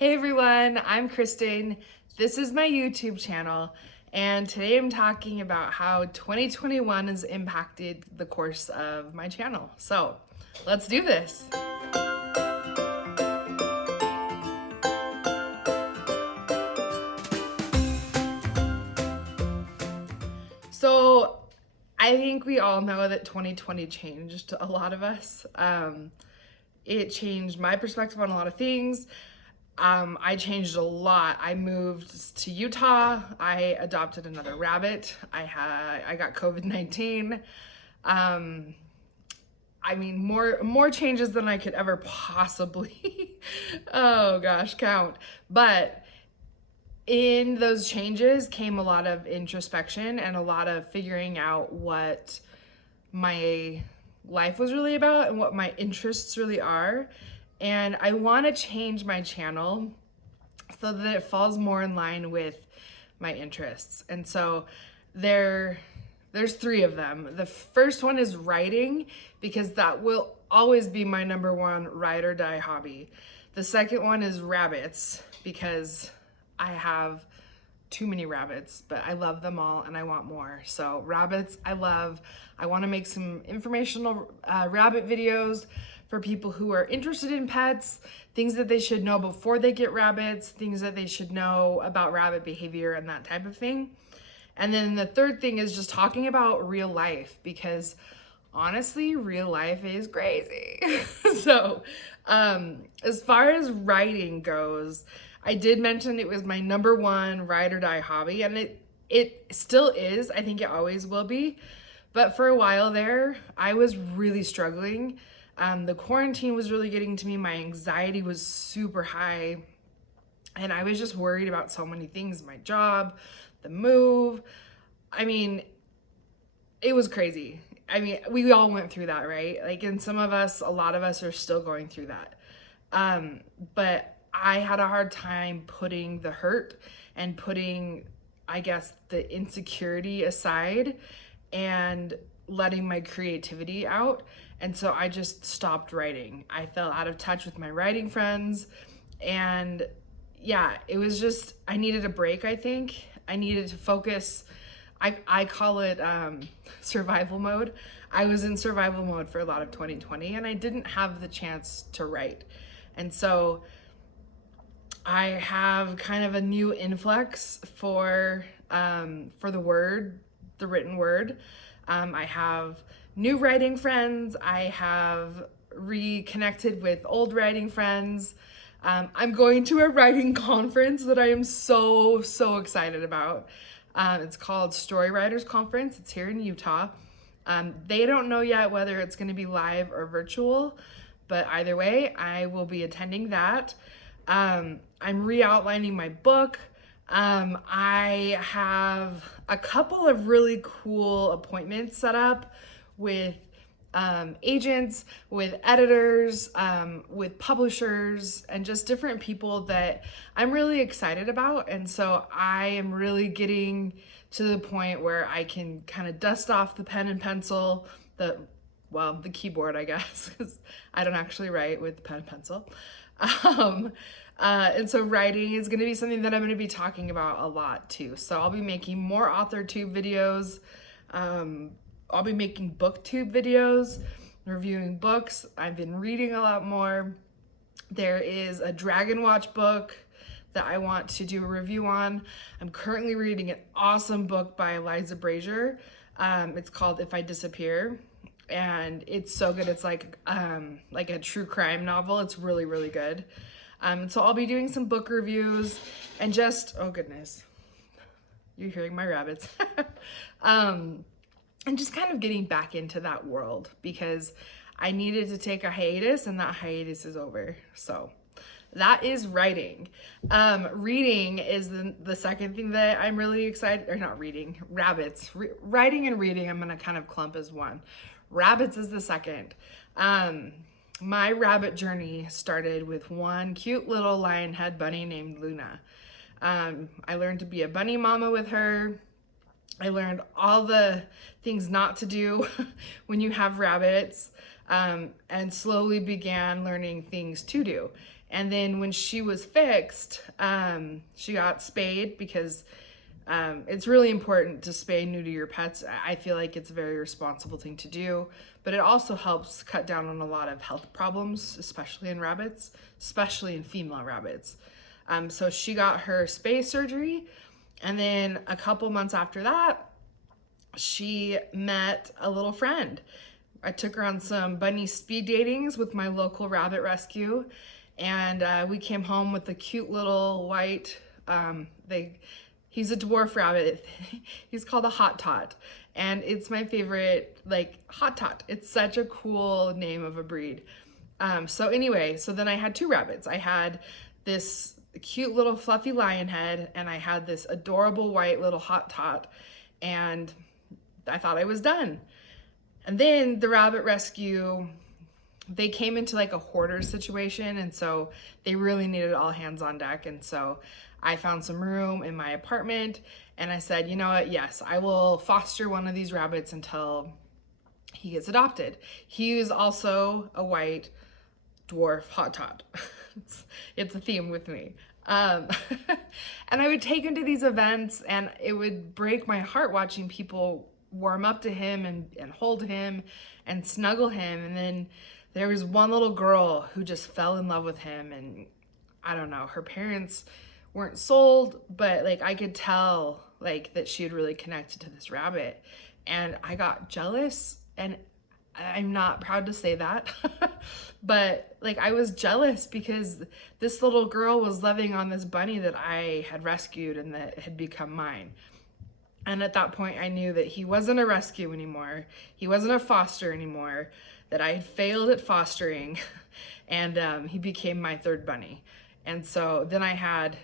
Hey everyone, I'm Kristen. This is my YouTube channel, and today I'm talking about how 2021 has impacted the course of my channel. So let's do this. So I think we all know that 2020 changed a lot of us. It changed my perspective on a lot of things. I changed a lot. I moved to Utah. I adopted another rabbit. I got COVID-19. I mean, more changes than I could ever possibly, oh gosh, count. But in those changes came a lot of introspection and a lot of figuring out what my life was really about and what my interests really are. And I want to change my channel so that it falls more in line with my interests. And so there's three of them. The first one is writing, because that will always be my number one ride or die hobby. The second one is rabbits, because I have too many rabbits, but I love them all and I want more. So rabbits, I love. I want to make some informational rabbit videos for people who are interested in pets, things that they should know before they get rabbits, things that they should know about rabbit behavior and that type of thing. And then the third thing is just talking about real life, because honestly, real life is crazy. So as far as writing goes, I did mention it was my number one ride or die hobby, and it still is. I think it always will be. But for a while there, I was really struggling. The quarantine was really getting to me. My anxiety was super high, and I was just worried about so many things, my job, the move. I mean, it was crazy. I mean, we all went through that, right? Like, and some of us, a lot of us are still going through that. But I had a hard time putting the hurt and putting, I guess, the insecurity aside and letting my creativity out. And so I just stopped writing. I fell out of touch with my writing friends. And yeah, it was just, I needed a break, I think. I needed to focus. I call it survival mode. I was in survival mode for a lot of 2020, and I didn't have the chance to write. And so I have kind of a new influx for the written word. I have new writing friends. I have reconnected with old writing friends. I'm going to a writing conference that I am so excited about. It's called Story Writers Conference. It's here in Utah. They don't know yet whether it's going to be live or virtual, but either way, I will be attending that. I'm re-outlining my book. I have a couple of really cool appointments set up with agents, with editors, with publishers, and just different people that I'm really excited about. And so I am really getting to the point where I can kind of dust off the pen and pencil, the keyboard, I guess, because I don't actually write with pen and pencil. And so writing is going to be something that I'm going to be talking about a lot too. So I'll be making more AuthorTube videos. I'll be making BookTube videos, reviewing books. I've been reading a lot more. There is a Dragon Watch book that I want to do a review on. I'm currently reading an awesome book by Eliza Brazier. It's called If I Disappear, and it's so good. It's like a true crime novel. It's really good. So I'll be doing some book reviews and just, oh goodness, you're hearing my rabbits. And just kind of getting back into that world, because I needed to take a hiatus, and that hiatus is over. So that is writing. Reading is the second thing that I'm really excited, or not reading, rabbits. Writing and reading, I'm going to kind of clump as one. Rabbits is the second. My rabbit journey started with one cute little lion head bunny named Luna. I learned to be a bunny mama with her. I learned all the things not to do when you have rabbits, and slowly began learning things to do. And then when she was fixed, she got spayed because it's really important to spay and neuter your pets. I feel like it's a very responsible thing to do, but it also helps cut down on a lot of health problems, especially in rabbits, especially in female rabbits. So she got her spay surgery, and then a couple months after that, she met a little friend. I took her on some bunny speed datings with my local rabbit rescue, and we came home with a cute little white, he's a dwarf rabbit. He's called a hot tot, and it's my favorite, like, hot tot. It's such a cool name of a breed. So anyway, so then I had two rabbits. I had this cute little fluffy lion head, and I had this adorable white little hot tot, and I thought I was done. And then the rabbit rescue, they came into like a hoarder situation, and so they really needed all hands on deck. And so I found some room in my apartment, and I said, you know what, yes, I will foster one of these rabbits until he gets adopted. He is also a white dwarf hot tot. It's a theme with me. And I would take him to these events, and it would break my heart watching people warm up to him and hold him and snuggle him. And then there was one little girl who just fell in love with him, and I don't know, her parents weren't sold, but like I could tell like that she had really connected to this rabbit, and I got jealous. And I'm not proud to say that, but like I was jealous because this little girl was loving on this bunny that I had rescued and that had become mine. And at that point I knew that he wasn't a rescue anymore. He wasn't a foster anymore, that I had failed at fostering, and he became my third bunny. And so then I had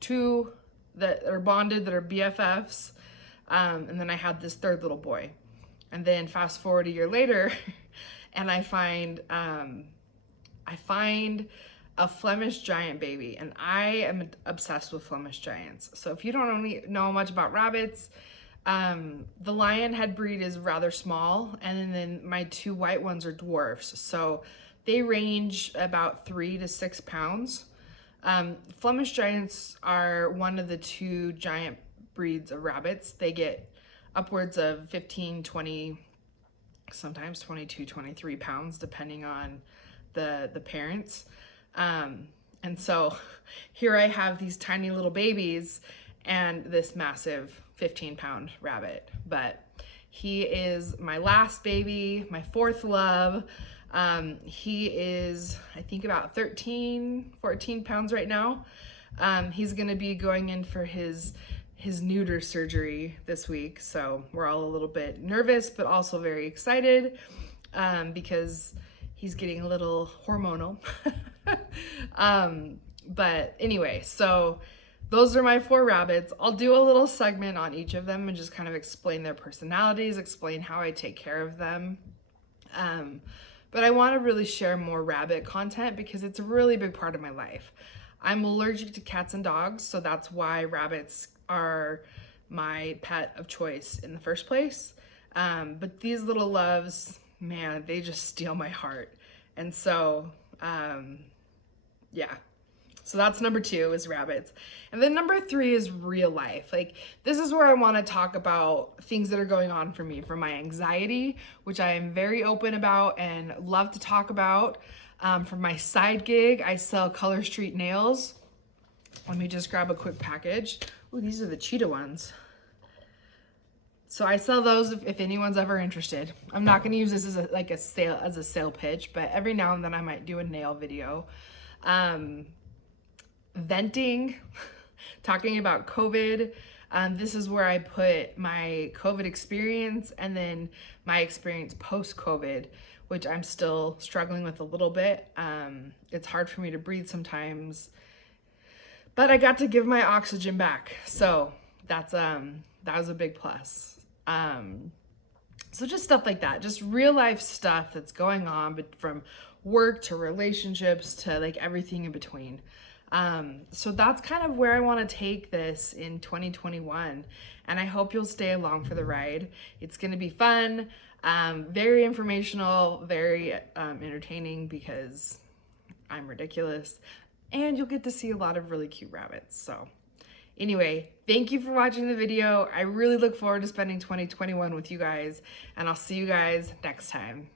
two that are bonded, that are BFFs, and then I had this third little boy. And then fast forward a year later, and I find a Flemish giant baby, and I am obsessed with Flemish giants. So if you don't know much about rabbits, the lion head breed is rather small, and then my two white ones are dwarfs. So they range about 3 to 6 pounds. Flemish giants are one of the two giant breeds of rabbits. They get upwards of 15, 20, sometimes 22, 23 pounds, depending on the parents. And so here I have these tiny little babies and this massive 15-pound rabbit. But he is my last baby, my fourth love. He is, I think, about 13, 14 pounds right now. He's gonna be going in for his neuter surgery this week, so we're all a little bit nervous but also very excited, because he's getting a little hormonal. But anyway, so those are my 4 rabbits. I'll do a little segment on each of them and just kind of explain their personalities, explain how I take care of them. But I want to really share more rabbit content because it's a really big part of my life. I'm allergic to cats and dogs, so that's why rabbits are my pet of choice in the first place. But these little loves, man, they just steal my heart. And so, yeah. So that's number 2 is rabbits. And then number 3 is real life. Like, this is where I want to talk about things that are going on for me, for my anxiety, which I am very open about and love to talk about. For my side gig, I sell Color Street nails. Let me just grab a quick package. Oh, these are the cheetah ones. So I sell those if anyone's ever interested. I'm not going to use this as a sale pitch, but every now and then I might do a nail video. Venting, talking about COVID. This is where I put my COVID experience and then my experience post-COVID, which I'm still struggling with a little bit. It's hard for me to breathe sometimes, but I got to give my oxygen back. So that was a big plus. So just stuff like that, just real life stuff that's going on, but from work to relationships to like everything in between. So that's kind of where I want to take this in 2021, and I hope you'll stay along for the ride. It's going to be fun, very informational, very entertaining, because I'm ridiculous. and you'll get to see a lot of really cute rabbits. So anyway, thank you for watching the video. I really look forward to spending 2021 with you guys, and I'll see you guys next time.